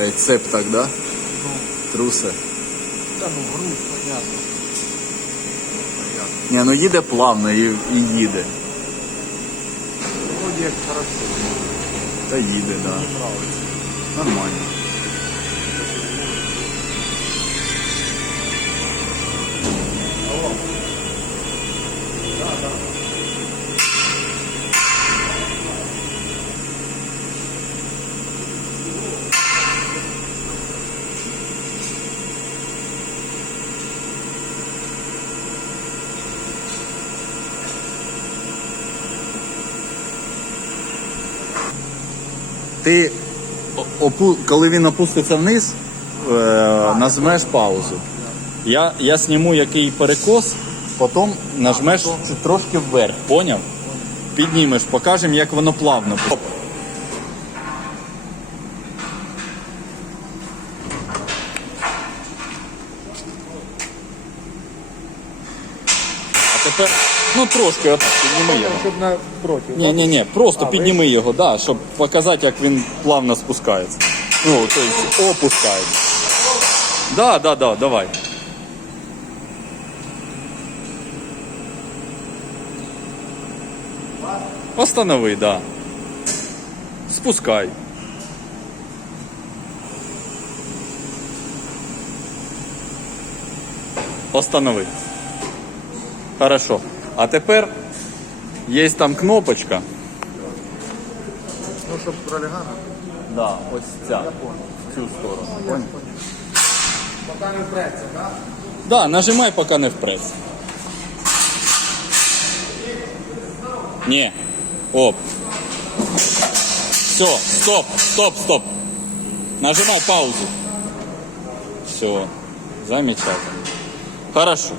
Ей, цепь так, да? Труси. Та ну груз, понятно. Понятно. Ні, ну їде плавно і, і їде. Вроде як хорошо. Та їде, да. Мені нравится. Нормально. Ти, опу- коли він опуститься вниз, е, нажмеш паузу. Я, я сніму який перекос, потім нажмеш трошки вверх, поняв? Піднімеш, покажемо, як воно плавно. тепер, ну трошки отак, підніми його. Щоб напротив. Ні, ні, ні, просто А, підніми його, да, щоб показати, як він плавно спускається. Ну, тобто опускається. Да, да, да, давай. Останови, да. Спускай. Останови. Хорошо. А тепер є там кнопочка. Ну, щоб пролягати. Да, ось ця. В цю сторону. Понял? Пока не впреться, так? Да, нажимай, поки не впреться. Ні. Оп. Все, стоп, стоп, стоп. Нажимай паузу. Все. Замечательно. Хорошо.